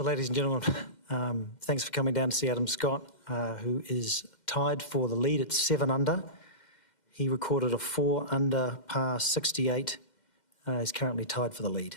So, ladies and gentlemen, thanks for coming down to see Adam Scott, who is tied for the lead at 7 under. He recorded a 4 under par 68. He's currently tied for the lead.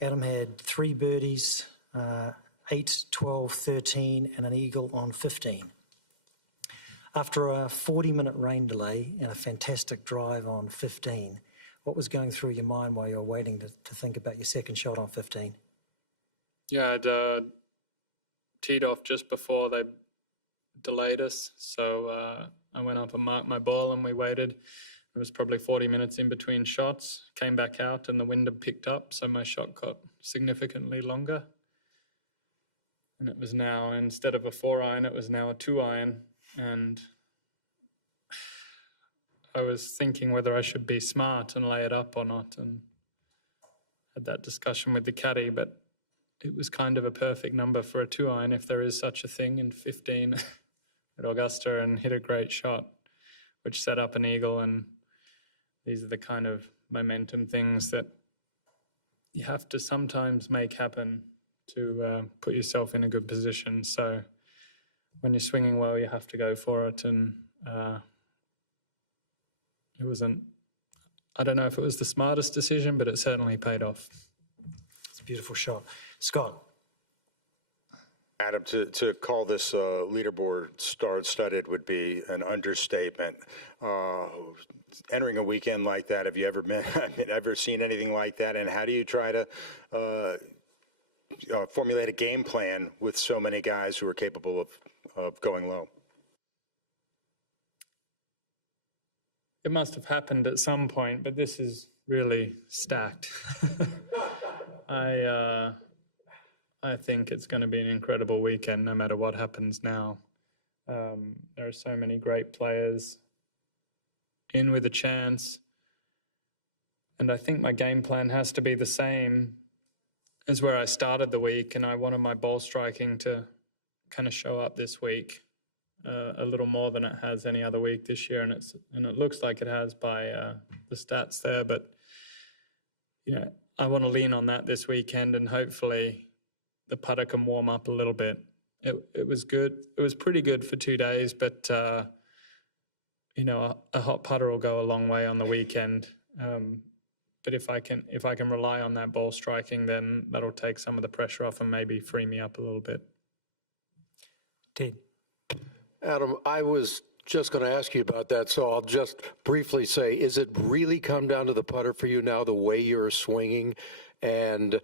Adam had 3 birdies, 8, 12, 13, and an eagle on 15. After a 40-minute rain delay and a fantastic drive on 15, what was going through your mind while you were waiting to think about your second shot on 15? Yeah, I'd teed off just before they delayed us, so I went up and marked my ball and we waited. It was probably 40 minutes in between shots, came back out and the wind had picked up, so my shot got significantly longer. And it was now, instead of a 4-iron, it was now a 2-iron. And I was thinking whether I should be smart and lay it up or not, and had that discussion with the caddy, but it was kind of a perfect number for a 2-iron, if there is such a thing, in 15 at Augusta, and hit a great shot, which set up an eagle. And these are the kind of momentum things that you have to sometimes make happen to put yourself in a good position. So when you're swinging well, you have to go for it. And it wasn't, I don't know if it was the smartest decision, but it certainly paid off. It's a beautiful shot. Scott. Adam, to call this leaderboard star-studded would be an understatement. Entering a weekend like that, have you ever seen anything like that? And how do you try to formulate a game plan with so many guys who are capable of going low? It must have happened at some point, but this is really stacked. I think it's going to be an incredible weekend no matter what happens now. There are so many great players in with a chance. And I think my game plan has to be the same as where I started the week, and I wanted my ball striking to kind of show up this week a little more than it has any other week this year, and it looks like it has by the stats there. But you know, I want to lean on that this weekend, and hopefully the putter can warm up a little bit. It was good. It was pretty good for 2 days, but you know, a hot putter will go a long way on the weekend. But if I can rely on that ball striking, then that'll take some of the pressure off and maybe free me up a little bit. Ted. Adam, I was just going to ask you about that, so I'll just briefly say, is it really come down to the putter for you now, the way you're swinging, and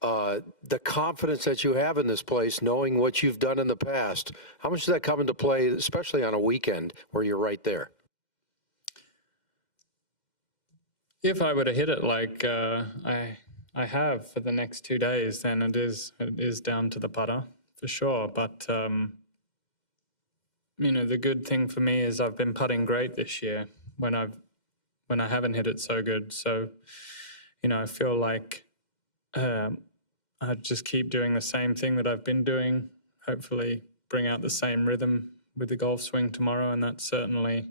the confidence that you have in this place, knowing what you've done in the past? How much does that come into play, especially on a weekend where you're right there? If I were to hit it like I have for the next 2 days, then it is down to the putter for sure. But you know, the good thing for me is I've been putting great this year when I haven't hit it so good. So you know, I feel like I just keep doing the same thing that I've been doing. Hopefully, bring out the same rhythm with the golf swing tomorrow, and that certainly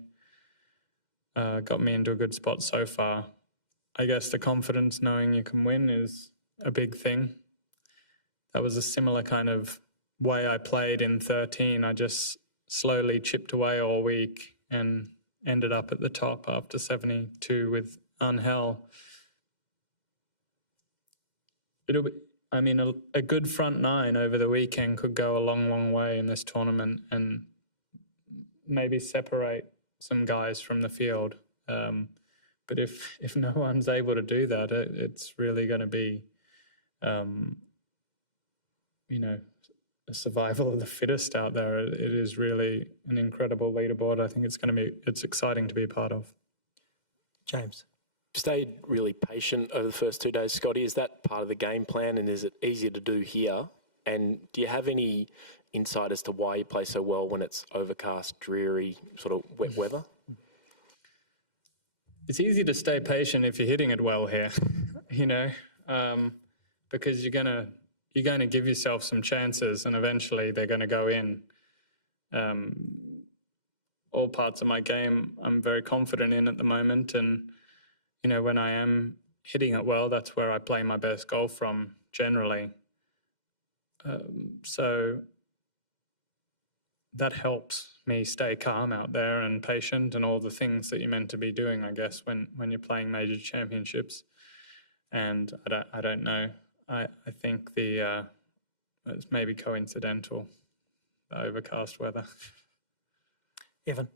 got me into a good spot so far. I guess the confidence knowing you can win is a big thing. That was a similar kind of way I played in 13. I just slowly chipped away all week and ended up at the top after 72 with Angel. A good front 9 over the weekend could go a long, long way in this tournament and maybe separate some guys from the field. But if no one's able to do that, it's really going to be, you know, a survival of the fittest out there. It is really an incredible leaderboard. I think it's exciting to be a part of. James. Stayed really patient over the first 2 days, Scotty. Is that part of the game plan, and is it easier to do here? And do you have any insight as to why you play so well when it's overcast, dreary, sort of wet weather? It's easy to stay patient if you're hitting it well here, you know, because you're gonna give yourself some chances, and eventually they're going to go in. All parts of my game I'm very confident in at the moment, and you know, when I am hitting it well, that's where I play my best golf from generally. So that helps me stay calm out there and patient and all the things that you're meant to be doing, I guess, when you're playing major championships. And I don't know. I think it's maybe coincidental, the overcast weather. Evan?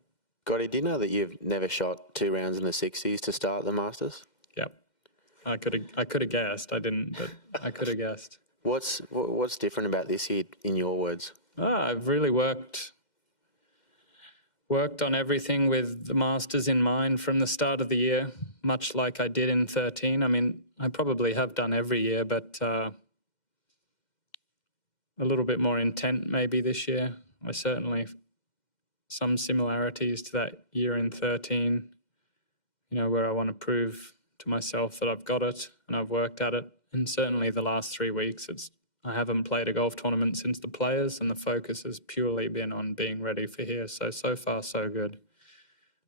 Gotti, do you know that you've never shot 2 rounds in the 60s to start the Masters? Yep. I could have guessed. I didn't, but I could have guessed. What's different about this year, in your words? I've really worked on everything with the Masters in mind from the start of the year, much like I did in 13. I mean, I probably have done every year, but a little bit more intent maybe this year. I certainly some similarities to that year in 13, where I want to prove to myself that I've got it and I've worked at it. And certainly the last 3 weeks, I haven't played a golf tournament since the Players, and the focus has purely been on being ready for here. So far, so good.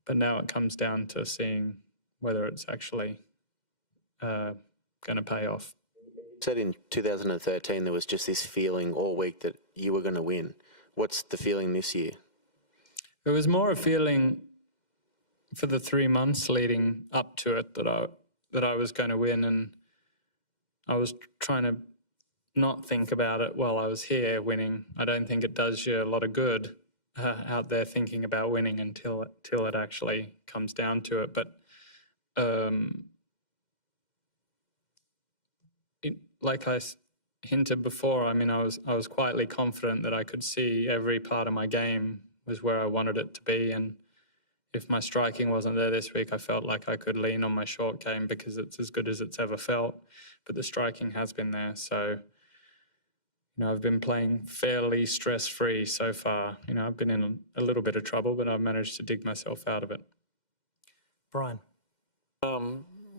But now it comes down to seeing whether it's actually going to pay off. You said in 2013 there was just this feeling all week that you were going to win. What's the feeling this year? It was more a feeling for the 3 months leading up to it that I was going to win, and I was trying to not think about it while I was here winning. I don't think it does you a lot of good out there thinking about winning until it actually comes down to it. But like I hinted before, I mean, I was quietly confident that I could see every part of my game was where I wanted it to be, and if my striking wasn't there this week, I felt like I could lean on my short game because it's as good as it's ever felt. But the striking has been there, so I've been playing fairly stress-free so far. I've been in a little bit of trouble, but I've managed to dig myself out of it. Brian?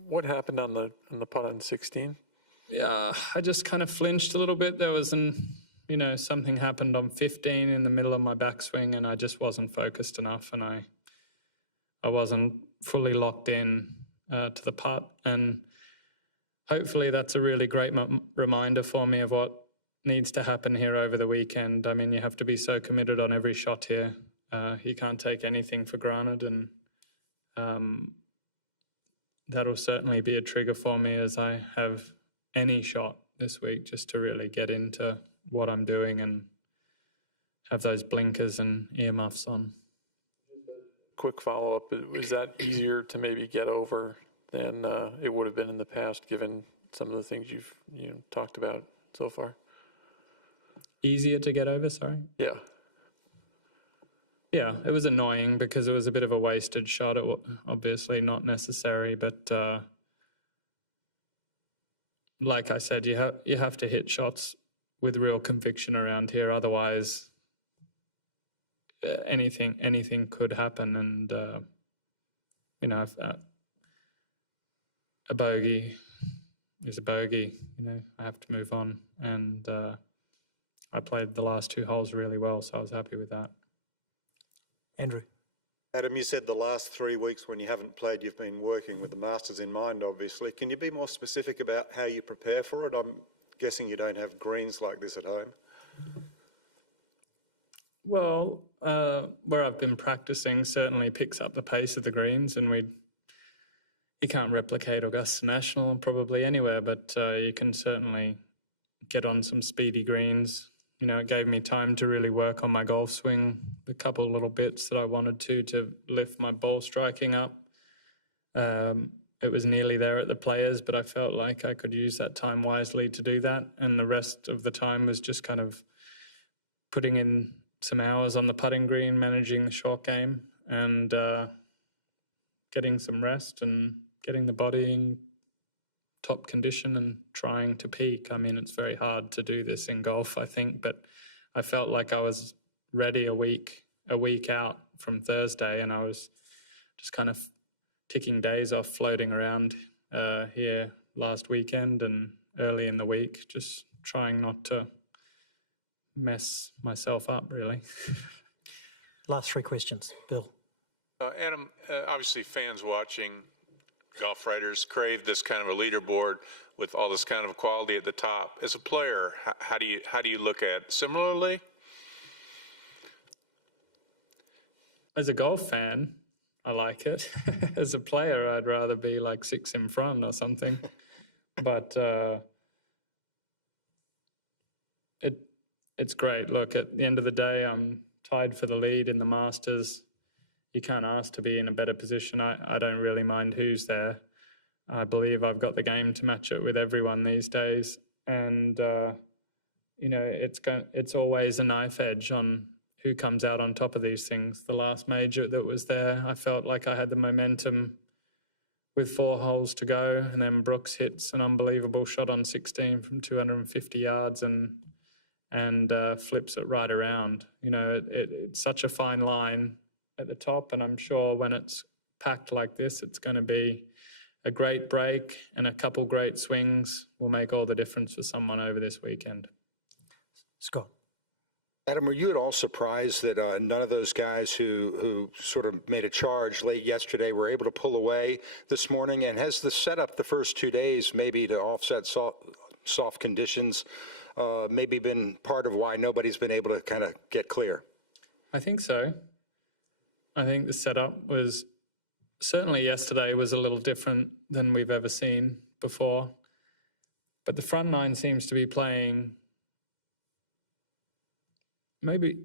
What happened on the putt on 16? Yeah, I just kind of flinched a little bit. There was something happened on 15 in the middle of my backswing, and I just wasn't focused enough, and I wasn't fully locked in to the putt. And hopefully that's a really great reminder for me of what needs to happen here over the weekend. I mean, you have to be so committed on every shot here. You can't take anything for granted, and that'll certainly be a trigger for me as I have any shot this week, just to really get into what I'm doing and have those blinkers and earmuffs on. Quick follow-up, was that easier to maybe get over than it would have been in the past, given some of the things you've talked about so far? Easier to get over, sorry? Yeah. Yeah, it was annoying because it was a bit of a wasted shot. It was obviously not necessary, but like I said, you have to hit shots with real conviction around here. Otherwise, anything could happen, and a bogey is a bogey. I have to move on, and I played the last 2 holes really well, so I was happy with that. Andrew? Adam, you said the last 3 weeks when you haven't played, you've been working with the Masters in mind, obviously. Can you be more specific about how you prepare for it? I'm guessing you don't have greens like this at home. Well, where I've been practicing certainly picks up the pace of the greens, and you can't replicate Augusta National probably anywhere, but you can certainly get on some speedy greens. It gave me time to really work on my golf swing, the couple of little bits that I wanted to lift my ball striking up. It was nearly there at the Players, but I felt like I could use that time wisely to do that. And the rest of the time was just kind of putting in some hours on the putting green, managing the short game, and getting some rest and getting the body in top condition and trying to peak. I mean, it's very hard to do this in golf, I think, but I felt like I was ready a week out from Thursday, and I was just kind of ticking days off, floating around here last weekend and early in the week, just trying not to mess myself up, really. Last 3 questions. Bill? Adam, obviously fans watching golf writers crave this kind of a leaderboard with all this kind of quality at the top. As a player, how do you look at it? Similarly? As a golf fan, I like it. As a player, I'd rather be like 6 in front or something. But it's great. Look, at the end of the day, I'm tied for the lead in the Masters. You can't ask to be in a better position. I don't really mind who's there. I believe I've got the game to match it with everyone these days. And, it's always a knife edge on who comes out on top of these things. The last major that was there, I felt like I had the momentum with 4 holes to go, and then Brooks hits an unbelievable shot on 16 from 250 yards and flips it right around. It's such a fine line at the top, and I'm sure when it's packed like this, it's going to be a great break, and a couple great swings will make all the difference for someone over this weekend. Scott. Adam, were you at all surprised that none of those guys who sort of made a charge late yesterday were able to pull away this morning? And has the setup the first 2 days, maybe to offset soft conditions, maybe been part of why nobody's been able to kind of get clear? I think so. I think the setup was certainly yesterday was a little different than we've ever seen before. But the front nine seems to be playing. Maybe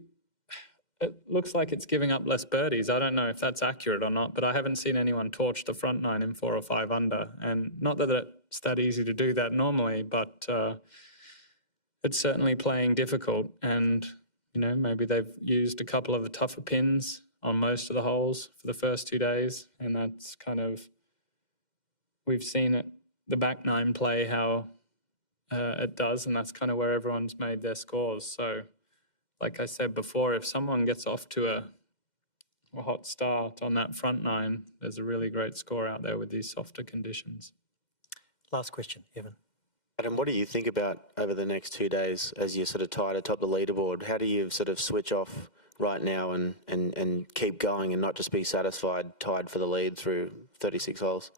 it looks like it's giving up less birdies. I don't know if that's accurate or not, but I haven't seen anyone torch the front nine in 4 or 5 under. And not that it's that easy to do that normally, but it's certainly playing difficult. And, maybe they've used a couple of the tougher pins on most of the holes for the first 2 days. And that's kind of, we've seen it, the back nine play how it does. And that's kind of where everyone's made their scores. So, like I said before, if someone gets off to a hot start on that front nine, there's a really great score out there with these softer conditions. Last question, Evan. Adam, what do you think about over the next 2 days as you're sort of tied atop the leaderboard? How do you sort of switch off right now and keep going and not just be satisfied tied for the lead through 36 holes?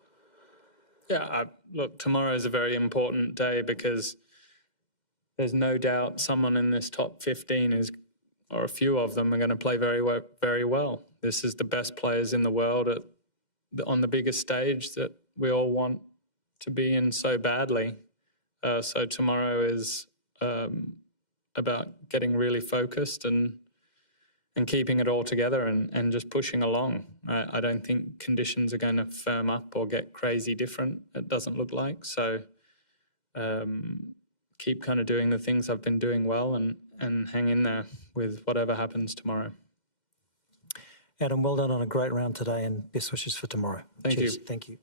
Yeah, look, tomorrow is a very important day because there's no doubt someone in this top 15 or a few of them are going to play very well. This is the best players in the world on the biggest stage that we all want to be in so badly. So tomorrow is about getting really focused and keeping it all together and just pushing along. I don't think conditions are going to firm up or get crazy different. It doesn't look like. So keep kind of doing the things I've been doing well and hang in there with whatever happens tomorrow. Adam, well done on a great round today and best wishes for tomorrow. Thank you. Thank you.